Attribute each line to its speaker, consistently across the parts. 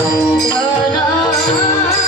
Speaker 1: Oh, no.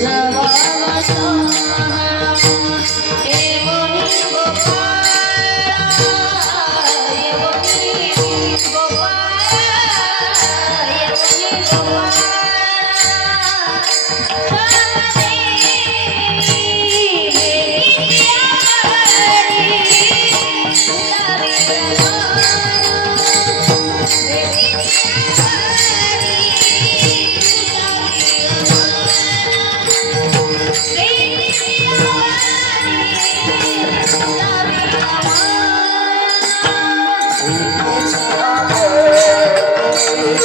Speaker 1: love, love, love,